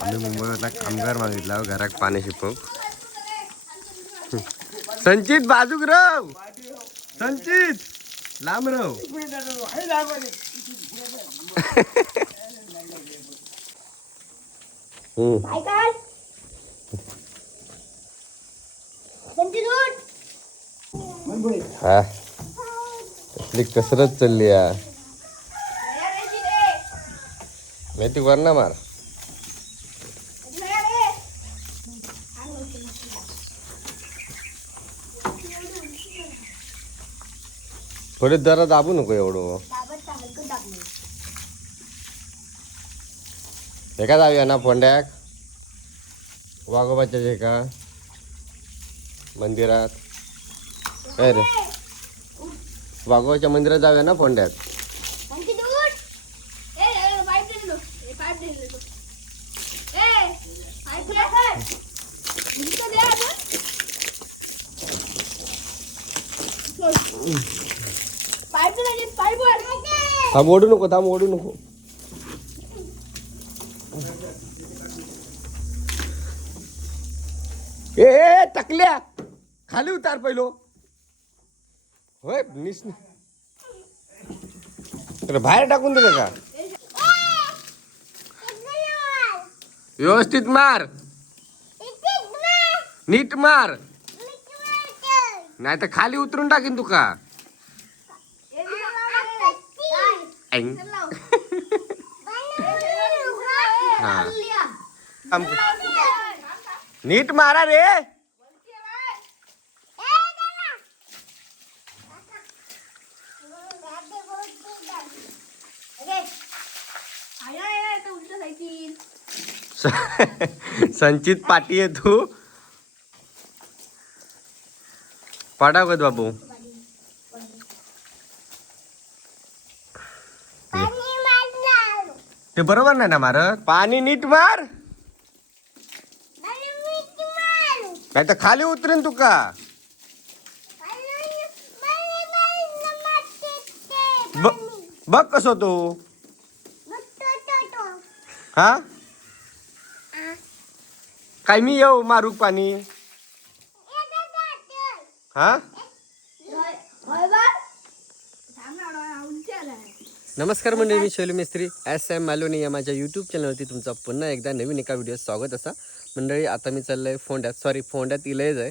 आम्ही मुंबईला कामगार मागितला घरात पाणी शिपक. संचित बाजूक रव, संचित लांब रव. हा कसली कसरत चालली या. मेथी वर ना मार. थोडे जरा दाबू नको एवढं. हे का जाऊया ना फोंड्याक वाघोबाच्या हे का मंदिरात. काय रे वाघोबाच्या मंदिरात जाऊया ना फोंड्यात. थांब ओढू नको, थांब ओढू नको. ए टाकल्या खाली उतार पहिलो. होय निस बाहेर टाकून दिलं का. व्यवस्थित मार, नीट मार, नाही तर खाली उतरून टाकीन तुका. नीट मारा रे. संचित पाटी आहे तू. पाडावत बाबू. ते बरोबर नाही ना मारत. पाणी नीट मार, नाही तर खाली उतरेन तुका. बघ कसं तू. हा काय मी येऊ मारू पाणी. हा नमस्कार मंडळी, मी शैलू मिस्त्री SM मालवणी या माझ्या यूट्यूब चॅनलवरती तुमचं पुन्हा एकदा नवीन एका व्हिडिओ स्वागत असा. मंडळी आता मी चाललो आहे फोंड्यात इलयच आहे.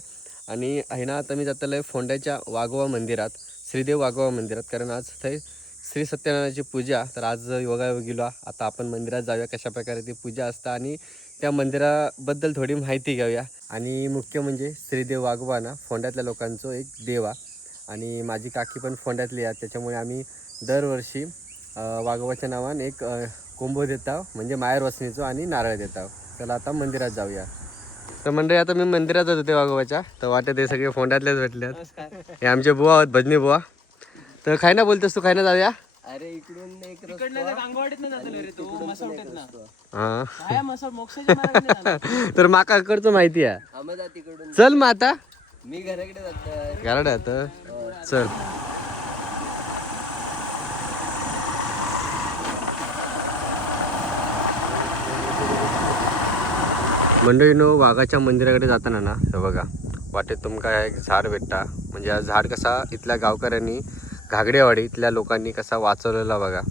आणि आहे ना आता मी जातलो आहे फोंड्याच्या वाघोबा मंदिरात, श्रीदेव वाघोबा मंदिरात. कारण आज थंय श्री सत्यनारायणाची पूजा. तर आज योगायोग गेलो. आता आपण मंदिरात जाऊया, कशा प्रकारे ती पूजा असतं आणि त्या मंदिराबद्दल थोडी माहिती घेऊया. आणि मुख्य म्हणजे श्रीदेव वाघोबा ना फोंड्यातल्या लोकांचं एक देवा. आणि माझी काकी पण फोंड्यातली आहे, त्याच्यामुळे आम्ही दरवर्षी वाघोबाच्या नावाने एक कोंबो देताव, म्हणजे माहेर वसणीचो आणि नारळ देताव. चला आता मंदिरात जाऊया. तर मंडळी आता मी मंदिरात जात होते वाघोबाच्या, तर वाटत हे सगळे फोंड्यातलेच भेटल्यात. हे आमचे बुवा आहोत, भजनी बुवा. तर खाय ना बोलतोस तू, खाय ना जाऊया. अरे इकडून एक तर माका करतो माहिती आहे. चल मग आता मी घराकडे जातो. घराडे चल. मंडळीनो वाघाच्या मंदिराकडे जाताना ना हे बघा वाटेत तुमका एक झाड भेटता. म्हणजे हा झाड कसा इथल्या गावकऱ्यांनी घागडेवाडी इथल्या लोकांनी कसा वाचवलेला बघा.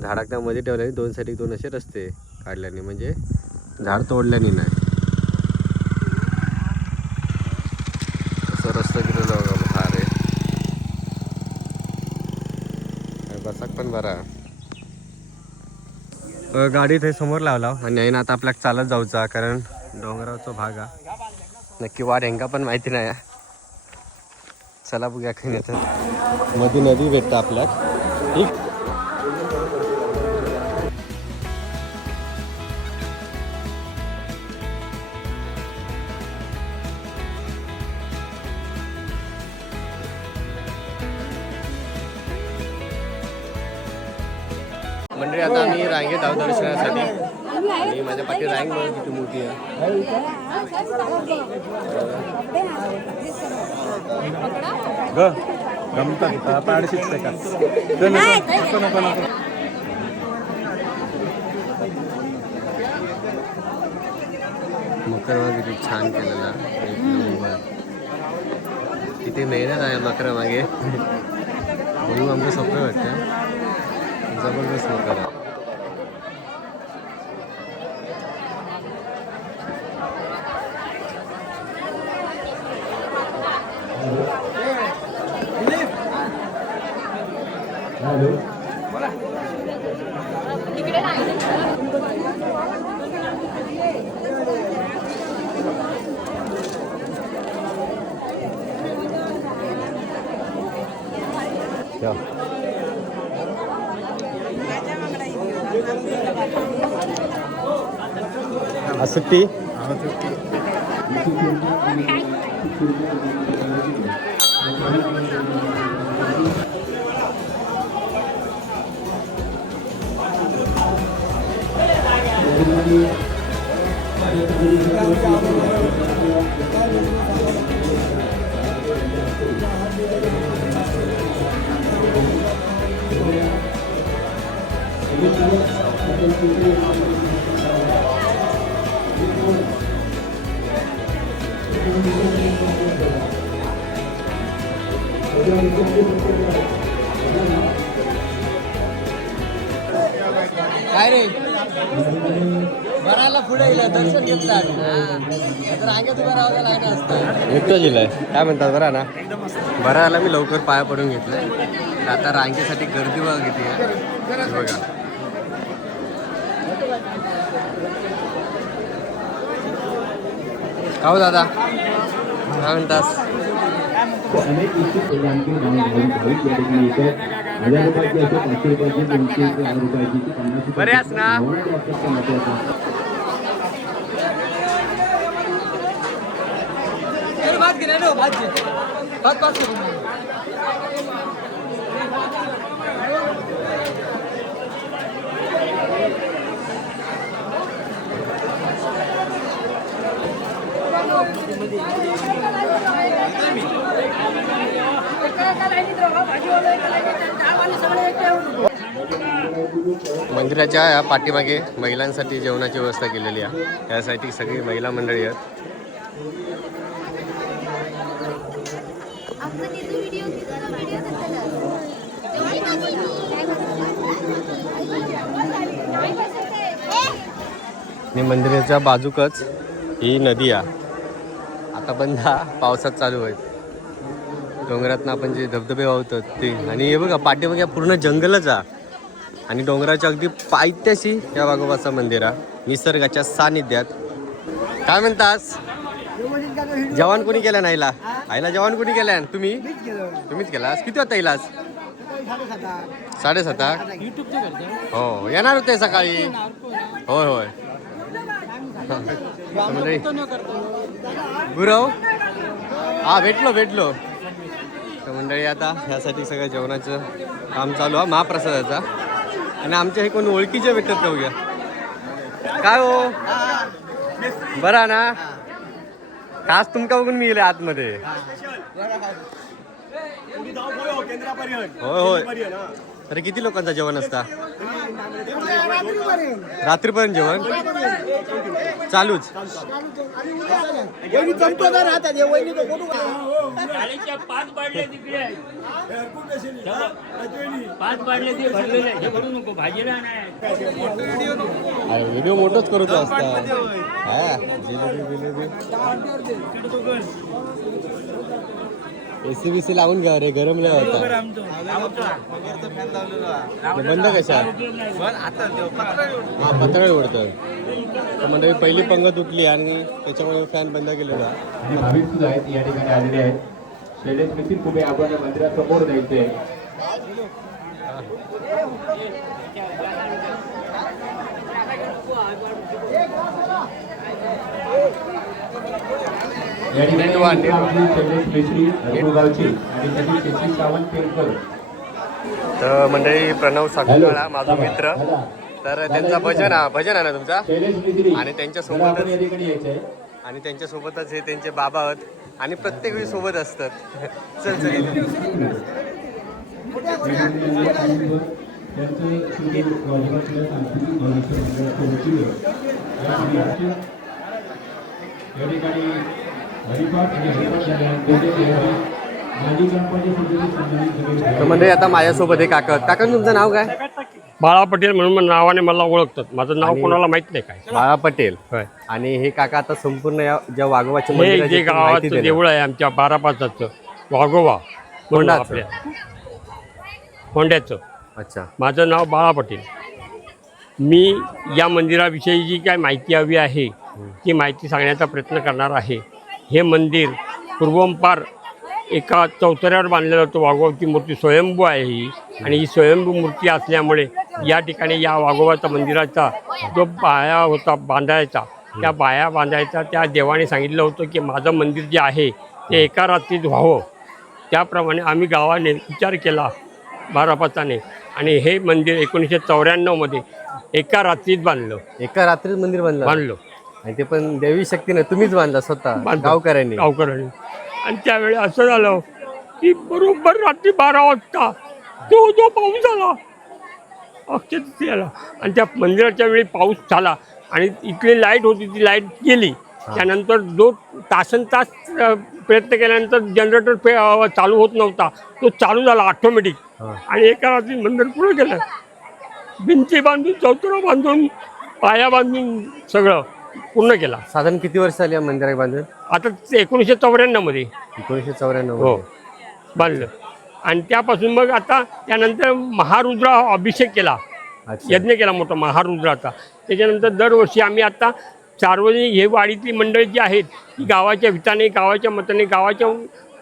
झाडाच्या मध्ये ठेवल्याने दोन साईड दोन असे रस्ते काढल्याने, म्हणजे झाड तोडल्याने नाही. असं रस्ता गेलेला बघा भार आहे. बसाक पण बरा. गाडी ते समोर लावला आणि आहे ना आता आपल्याला चालत जाऊचा, कारण डोंगराचा भाग हा. नक्की वाट हेंका पण माहिती नाही. चला बघूया खाली येतात. मध्ये नदी भेटतं आपल्याक. ठीक मंडळी आता आम्ही रांगेत आहोत दर्शनासाठी. आणि माझ्या पाठी रांग बघ किती मोठी आहे. मकर किती छान केलेला एक नंबर. किती मेहनत आहे मकर मागे. म्हणून आमचं सोपं वाटतं. जबरदस्त मकर आहे. सुट्टी काय रे बराला पुढे गेला दर्शन घेतलं रांगेत उभं राहावं लागलं असतं. येतो जिल्हा काय म्हणतात बरा ना. बराला मी लवकर पाया पडून घेतलं. आता रांगेसाठी गर्दी बघा किती आहे बघा. हो दादा काय म्हणतास. बरे आहेस ना. मंदिराच्या या पाठीमागे महिलांसाठी जेवणाची व्यवस्था केलेली आहे. यासाठी सगळी महिला मंडळी आहेत. आणि मंदिराच्या बाजूकच ही नदी आहे. आता पण पावसात चालू आहेत. डोंगरातनं आपण जे धबधबे वाहतात ते. आणि हे बघा पाठीमागे पूर्ण जंगलच आहे. आणि डोंगराच्या अगदी पायथ्याशी या वाघोबाचं मंदिर आहे निसर्गाच्या सानिध्यात. काय म्हणतास. जेवण कोणी केलं नाहीला. आईला जेवण कोणी केलं. तुम्हीच केलास. किती वाजता येईलास. 7:30. हो येणार होते सकाळी. होय होय गुरव हा भेटलो तर मंडळी. आता ह्यासाठी सगळं जेवणाचं काम चालू आहे महाप्रसादाचा. आणि आमच्या हे कोण ओळखीचे भेटतात का उद्या. काय हो बरा ना. खास तुमका बघून मी गेले आतमध्ये. होय होय. अरे किती लोकांचं जेवण असता. रात्रीपर्यंत जेवण चालूच. व्हिडिओ मोठंच करतो असता. हा जिलेबी AC लावून घ्या रे. गरम लय होता. बंद कशा हा पत्रा उडतं. तर म्हणजे पहिली पंगत उठली आणि त्याच्यामुळे फॅन बंद केलेला. भाविक सुद्धा आहेत या ठिकाणी आलेले आहेत. शैलेश मिसिर कुबे आपण मंदिरासमोर जायचंय. या ठिकाणी आपली शैलेश मिश्री गावची आणि त्यांनी शेती सावंत केरकर. तर मंडळी प्रणव साखरवाडा माझा मित्र. तर त्यांचा भजन आहे ना तुमचा. आणि त्यांच्यासोबतच हे त्यांचे बाबा आहेत. आणि प्रत्येक वेळी सोबत असतात. चल या ठिकाणी हरिपाठ आणि हरिपाठ झाल्यानंतर माजी ग्रामपंचायत सदस्य संबंधित तर म्हणजे आता माझ्यासोबत आहे काका. काका तुमचं नाव काय? बाळा पटेल म्हणून नावाने मला ओळखतात. माझं नाव आणि- कोणाला माहित नाही काय. बाळा पटेल. होय. आणि हे काका आता संपूर्ण या ज्या वाघोबाच्या हे मंदिराची जे माहिती गावाचं देणार. देऊळ आहे आमच्या 12-5चं वाघोबा म्हणून कोंडाचं. आपल्या कोंड्याचं. अच्छा. माझं नाव बाळा पटेल. मी या मंदिराविषयी जी काय माहिती हवी आहे ती माहिती सांगण्याचा प्रयत्न करणार आहे. हे मंदिर पूर्वंपार एका चौतऱ्यावर बांधलेलं होतं. वाघोबाची मूर्ती स्वयंभू आहे ही, आणि ही स्वयंभू मूर्ती असल्यामुळे या ठिकाणी या वाघोबाच्या मंदिराचा जो पाया होता बांधायचा, त्या पाया बांधायचा त्या देवाने सांगितलं होतं की माझं मंदिर जे आहे ते एका रात्रीत व्हावं. त्याप्रमाणे आम्ही गावाने विचार केला 12-5 आणि हे मंदिर 1994मध्ये एका रात्रीत बांधलं. एका रात्रीत मंदिर बांधलं. आणि ते पण देवी शक्तीने तुम्हीच बांधला स्वतः गावकऱ्यांनी. आणि त्यावेळी असं झालं की बरोबर रात्री 12 वाजता जो पाऊस आला अक्षय आला, आणि त्या मंदिराच्या वेळी पाऊस झाला आणि इथली लाईट होती ती लाईट गेली. त्यानंतर जो तासनतास प्रयत्न केल्यानंतर जनरेटर चालू होत नव्हता, तो चालू झाला ऑटोमॅटिक. आणि एका रात्री मंदिर पुढे गेलं. भिंती बांधून चौतरा बांधून पाया बांधून सगळं पूर्ण केला. साधारण किती वर्ष झाली या मंदिराला बांधून? आता 1994मध्ये 1994. हो बांधलं. आणि त्यापासून मग आता त्यानंतर महारुद्र अभिषेक केला, अच्छा. यज्ञ केला मोठा महारुद्राचा. त्याच्यानंतर दरवर्षी आम्ही आता सार्वजनिक हे वाडीतली मंडळी जी आहेत ती गावाच्या विटाने, गावाच्या मताने, गावाच्या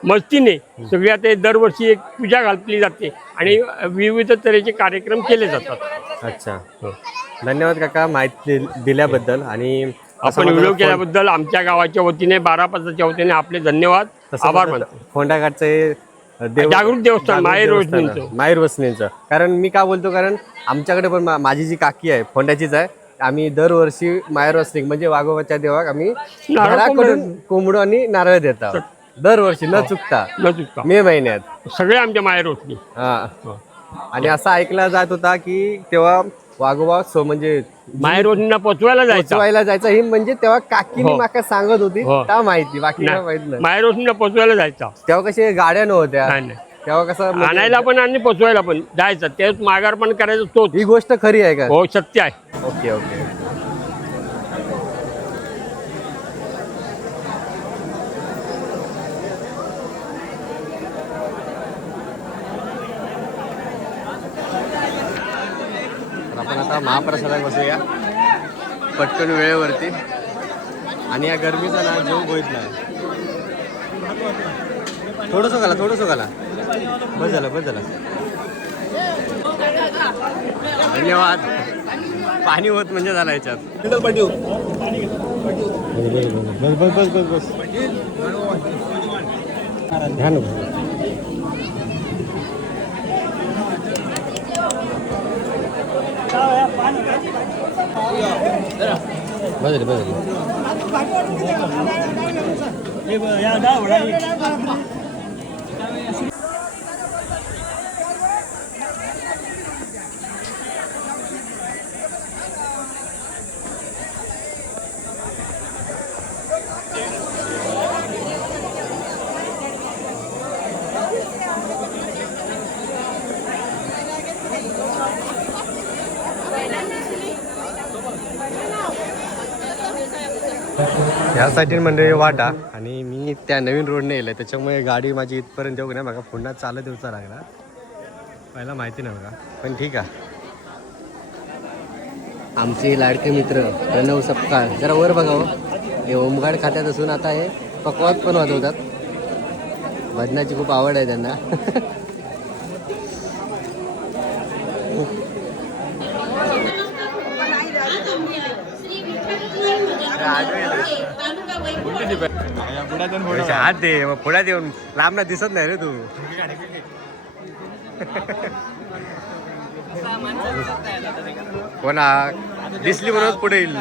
मस्तीने सगळी आता हे दरवर्षी एक पूजा घातली जाते आणि विविध तऱ्हेचे कार्यक्रम केले जातात. अच्छा. धन्यवाद काका माहिती दिल्याबद्दल. आणि आपण व्हिडिओ केल्याबद्दल आमच्या गावाच्या वतीने 12-5च्या वतीने आपले धन्यवाद, आभार मानतो. फोंडाघाटचे जागृत देवस्थान माहेर वसनींचं. कारण मी का बोलतो, कारण आमच्याकडे पण माझी जी काकी आहे फोंड्याचीच आहे. आम्ही दरवर्षी माहेर वसनी म्हणजे वाघोबाच्या देवाक आम्ही घराकडून कोंबडं आणि नारळ देतात दरवर्षी न चुकता मे महिन्यात सगळे आमच्या माहेर होती. हा. आणि असं ऐकला जात होता की तेव्हा वाघोबा म्हणजे माहेर रोजनीला पोचवायला जायचं ही म्हणजे तेव्हा काकीने माका सांगत होती त्या माहिती, बाकी माहित नाही. माहेर रोजनीला पोचवायला जायचा. तेव्हा कसे गाड्या नव्हत्या, तेव्हा कसं आणायला पण आणि पोचवायला पण जायचं, तेच माघार पण करायचं. तोच ही गोष्ट खरी आहे का? हो, सत्य आहे. Okay okay. आपण आता महाप्रसादात बसूया पटकन वेळेवरती. आणि या गरमीचा ना जो होत नाही. थोडंसं घाला बस झालं. धन्यवाद. पाणी होत म्हणजे झालं याच्यात. बस ह्यासाठी म्हणजे वाटा. आणि मी त्या नवीन रोडने येईल त्याच्यामुळे गाडी माझी इथपर्यंत येऊ नाही. बघा पुन्हा चालत येऊचा लागला, पहिला माहिती नाही बघा, पण ठीक आहे. आमचे लाडके मित्र प्रणव सपकाळ जरा वर बघावं. हे ओमगाड खात्यात असून आता हे पकवात पण वाजवतात. भजनाची खूप आवड आहे त्यांना. हात दे मग पुढ्यात येऊन लांब ना दिसत नाही रे तू. कोणा दिसली म्हणून पुढे येईल.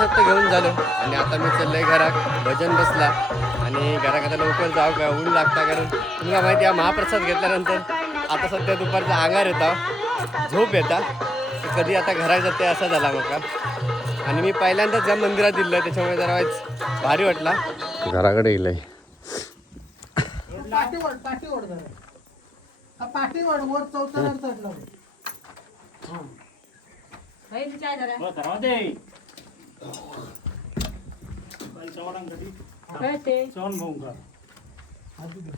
महाप्रसाद घेऊन झालो आणि आता मी चाललोय घरात. भजन बसला आणि घरात आता लवकर जाऊ का ऊन लागता, कारण तुला माहिती आहे महाप्रसाद घेतल्यानंतर आता सध्या दुपारचा अंगार येता, झोप येता, कधी आता घरात जाते असा झाला मग. आणि मी पहिल्यांदाच या मंदिरात दिलं त्याच्यामुळे जरा आज भारी वाटला. घराकडे येईल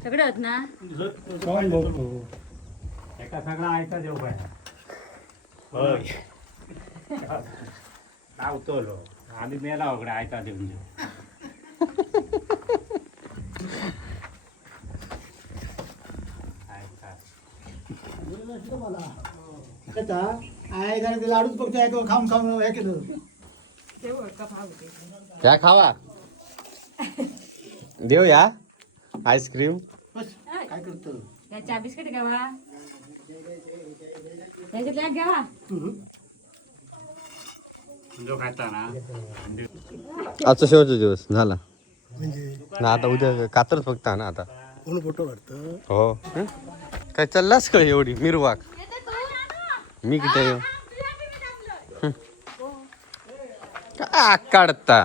सगळे आहेत ना. एका सगळा ऐका देऊ काय लावतो आम्ही मेला वगैरे ऐका देऊन देऊ. लाडूच बघतोय खाऊन खाऊन हे केलं. या खावा देऊ या आईस्क्रीम. काय करतो चहा बिस्किट घ्यावा, त्याच्यातल्या घ्यावा. जो खाता ना आजचा शेवटचा दिवस झाला म्हणजे ना, आता उद्या कात्रच फक्त ना आता. कोण फोटो काढतं. हो काय चाललास का एवढी मिरवाक? मी किती काय काढता